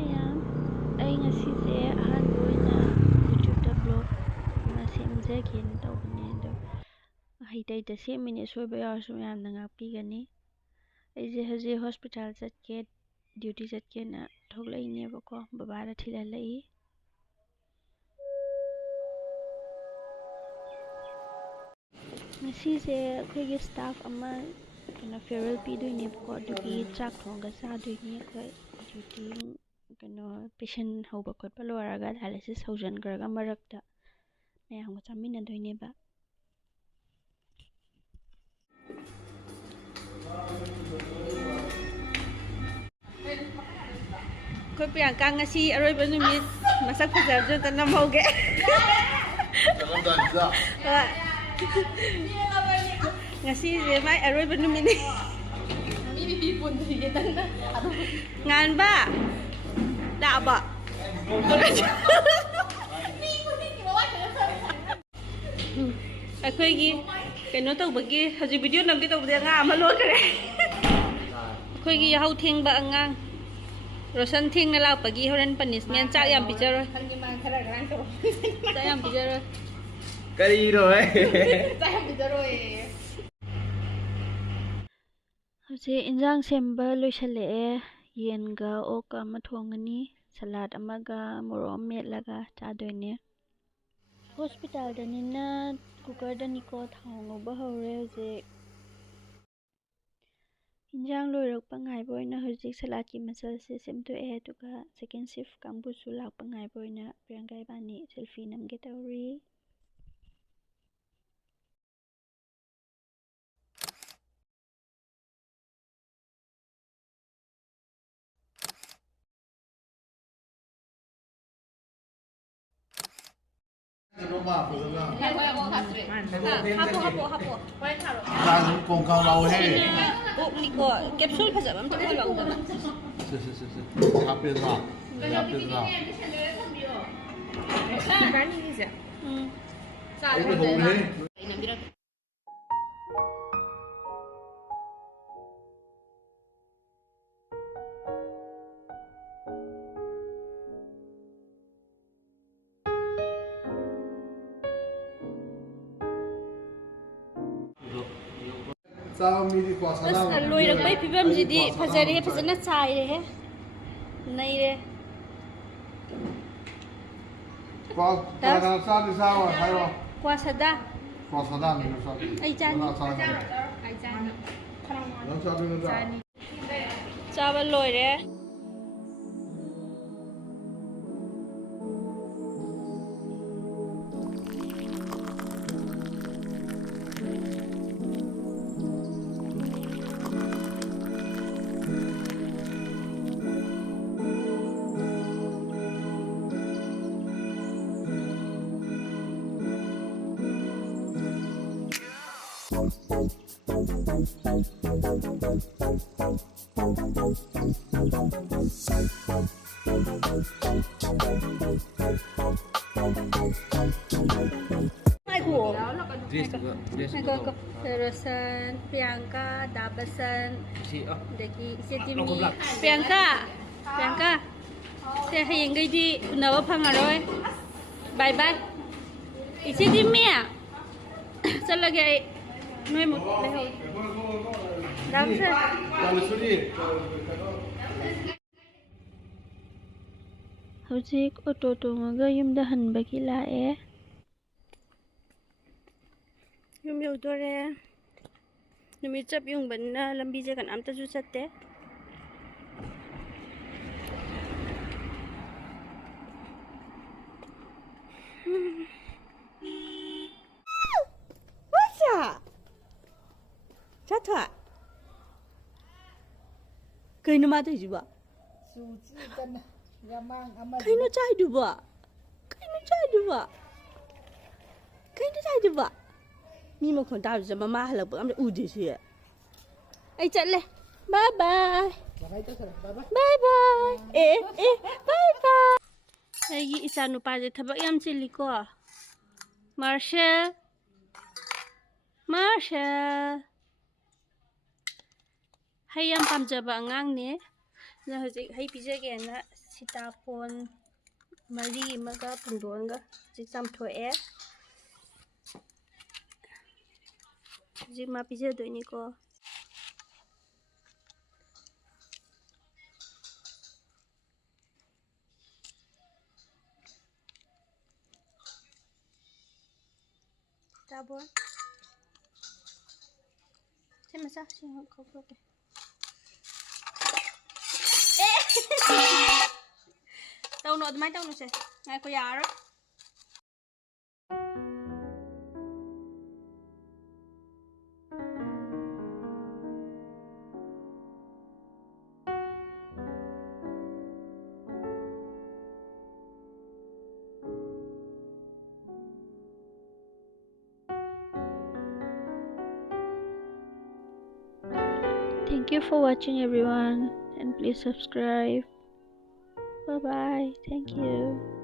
ꯃꯌꯥꯝ ꯑꯩ ꯉꯁꯤꯁꯦ ꯑꯍꯥꯟꯕ ꯑꯣꯏꯅ ꯌꯨꯇ꯭ꯌꯨꯕꯇ ꯕ꯭ꯂꯣꯒ ꯑꯃ ꯁꯦꯝꯖꯒꯦꯅ ꯇꯧꯕꯅꯦ ꯑꯗꯣ ꯍꯩꯇ ꯁꯦꯝꯃꯤꯅꯦ ꯁꯣꯏꯕ ꯌꯥꯎꯔꯁꯨ ꯃꯌꯥꯝꯅ ꯉꯥꯛꯄꯤꯒꯅꯤ ꯑꯩꯁꯦ ꯍꯧꯖꯤꯛ ꯍꯣꯁꯄꯤꯇꯥꯜ ꯆꯠꯀꯦ ꯗ꯭ꯌꯨꯇꯤ ꯆꯠꯀꯦꯅ ꯊꯣꯛꯂꯛꯏꯅꯦꯕꯀꯣ ꯕꯕꯥꯗ ꯊꯤꯜꯍꯜꯂꯛꯏ ꯉꯁꯤꯁꯦ ꯑꯩꯈꯣꯏꯒꯤ ꯁ꯭ꯇꯥꯐ ꯑꯃ ꯐꯦꯌꯔꯋꯦꯜ ꯄꯤꯗꯣꯏꯅꯦꯕꯀꯣ ꯑꯗꯨꯒꯤ ꯆꯥꯛ ꯊꯣꯡꯉꯒ ꯆꯥꯗꯣꯏꯅꯤ ꯑꯩꯈꯣꯏ ꯗ꯭ꯌꯨꯇꯤ ꯄꯦꯁꯦꯟ ꯍꯧꯕ ꯈꯣꯠꯄ ꯂꯣꯏꯔꯒ ꯗꯥꯏꯂꯥꯏꯁꯤꯁ ꯍꯧꯖꯤꯟꯈ꯭ꯔꯒ ꯃꯔꯛꯇ ꯃꯌꯥꯝꯒ ꯆꯥꯃꯤꯟꯅꯗꯣꯏꯅꯦꯕ ꯑꯩꯈꯣꯏ ꯄ꯭रिꯌꯥꯡꯀꯥ ꯉꯁꯤ ꯑꯔꯣꯏꯕ ꯅꯨꯃꯤꯠ ꯃꯁꯛ ꯐꯖꯕꯗꯨꯗ ꯅꯝꯍꯧꯒꯦ ꯍꯣꯏ ꯉꯁꯤꯁꯦ ꯃꯥꯏ ꯑꯔꯣꯏꯕ ꯅꯨꯃꯤꯠꯅꯤ ꯉꯥꯟꯕ ꯂꯥꯛꯑꯕ ꯑꯩꯈꯣꯏꯒꯤ ꯀꯩꯅꯣ ꯇꯧꯕꯒꯤ ꯍꯧꯖꯤꯛ ꯚꯤꯗꯤꯑꯣ ꯅꯝꯒꯦ ꯇꯧꯕꯗꯤ ꯑꯉꯥꯡ ꯑꯃ ꯂꯣꯟꯈ꯭ꯔꯦ ꯑꯩꯈꯣꯏꯒꯤ ꯌꯥꯍꯧ ꯊꯦꯡꯕ ꯑꯉꯥꯡ ꯔꯣꯁꯟ ꯊꯦꯡꯅ ꯂꯥꯛꯄꯒꯤ ꯍꯣꯔꯦꯟ ꯄꯅꯤꯁꯃꯦꯟ ꯆꯥꯛ ꯌꯥꯝ ꯄꯤꯖꯔꯣꯏ ꯆꯥꯛ ꯌꯥꯝ ꯄꯤꯖꯔꯣꯏ ꯀꯔꯤꯅꯣ ꯆꯥꯛ ꯌꯥꯝ ꯄꯤꯖꯔꯣꯏ ꯍꯧꯖꯤꯛ ꯏꯟꯖꯥꯡ ꯁꯦꯝꯕ ꯂꯣꯏꯁꯜꯂꯛꯑꯦ ꯌꯦꯟꯒ ꯑꯣꯛꯀ ꯑꯃ ꯊꯣꯡꯉꯅꯤ ꯁꯂꯥꯗ ꯑꯃꯒ ꯃꯣꯔꯣꯛ ꯑꯃ ꯃꯦꯠꯂꯒ ꯆꯥꯗꯣꯏꯅꯦ ꯍꯣꯁꯄꯤꯇꯥꯜꯗꯅꯤꯅ ꯀꯨꯀꯔꯗꯅꯤꯀꯣ ꯊꯥꯎ ꯉꯧꯕ ꯍꯧꯔꯦ ꯍꯧꯖꯤꯛ ꯏꯟꯖꯥꯡ ꯂꯣꯏꯔꯛꯄ ꯉꯥꯏꯕ ꯑꯣꯏꯅ ꯍꯧꯖꯤꯛ ꯁꯂꯥꯗꯀꯤ ꯃꯆꯜꯁꯦ ꯁꯦꯝꯗꯣꯛꯑꯦ ꯑꯗꯨꯒ ꯁꯦꯀꯦꯟ ꯁꯤꯐ ꯀꯥꯡꯕꯨꯁꯨ ꯂꯥꯛꯄ ꯉꯥꯏꯕ ꯑꯣꯏꯅ ꯄ꯭रिꯌꯥꯡꯀꯥ ꯏꯕꯥꯅꯤ ꯁꯦꯜꯐꯤ ꯅꯝꯒꯦ ꯇꯧꯔꯤ 하포 나 공강 나오해. 이거 캡슐 파자 맘 좀 올라온다. 앞에서 앞에서. 간이지. 자, 이거 너무해. ꯑꯁ ꯂꯣꯏꯔꯛꯄꯩ ꯐꯤꯕꯝꯁꯤꯗꯤ ꯐꯖꯔꯦ ꯐꯖꯅ ꯆꯥꯏꯔꯦꯍꯦ ꯅꯩꯔꯦ ꯀ꯭ꯋꯥꯁꯥꯗꯥ ꯑꯩ ꯆꯥꯅꯤ ꯆꯥꯕ ꯂꯣꯏꯔꯦ 아이고. 이거 로션, 프리앙카, 다바선, 여기 이세팀이. 프리앙카. 세 하얀게디 나와 방아로이. 바이바이. 이세팀이야. 잘라게. 너희 못 내가. 남세. ꯍꯧꯖꯤꯛ ꯑꯣꯇꯣ ꯇꯣꯡꯉꯒ ꯌꯨꯝꯗ ꯍꯟꯕꯒꯤ ꯂꯥꯛꯑꯦ ꯌꯨꯝ ꯌꯧꯗꯣꯔꯦ ꯅꯨꯃꯤꯠ ꯆꯞ ꯌꯨꯡꯕꯅꯤꯅ ꯂꯝꯕꯤꯁꯦ ꯀꯅꯥꯝꯇꯁꯨ ꯆꯠꯇꯦ What's 자타 그이는 마도 이주봐 그이는 짜이두봐 미모 건 다주자 마마 하려고 아무리 우디시 에이 짤래 바이바이 에 바이바이 아이기 이사 누빠제 타박 얌 찔리고 마셜 ꯍꯩ ꯌꯥꯝ ꯄꯥꯝꯖꯕ ꯑꯉꯥꯡꯅꯦ ꯅ ꯍꯧꯖꯤꯛ ꯍꯩ ꯄꯤꯖꯒꯦꯅ ꯁꯤꯇꯥꯐꯣꯟ ꯃꯔꯤ ꯑꯃꯒ ꯄꯨꯡꯗꯣꯟꯒ ꯍꯧꯖꯤꯛ ꯆꯥꯝꯊꯣꯛꯑꯦ ꯍꯧꯖꯤꯛ ꯃꯥ ꯄꯤꯖꯗꯣꯏꯅꯤꯀꯣ ꯁꯤꯇꯥꯕꯣꯟ ꯁꯤ ꯃꯆꯥ ꯁꯤ ꯈꯣꯛꯇꯣꯛꯀꯦ ꯇꯧꯅꯨ ꯑꯗꯨꯃꯥꯏꯅ ꯇꯧꯅꯨꯁꯦ ꯉꯥꯏꯈꯣ ꯌꯥꯔꯔꯣꯏ Thank you for watching everyone and please subscribe. Bye bye. Thank you.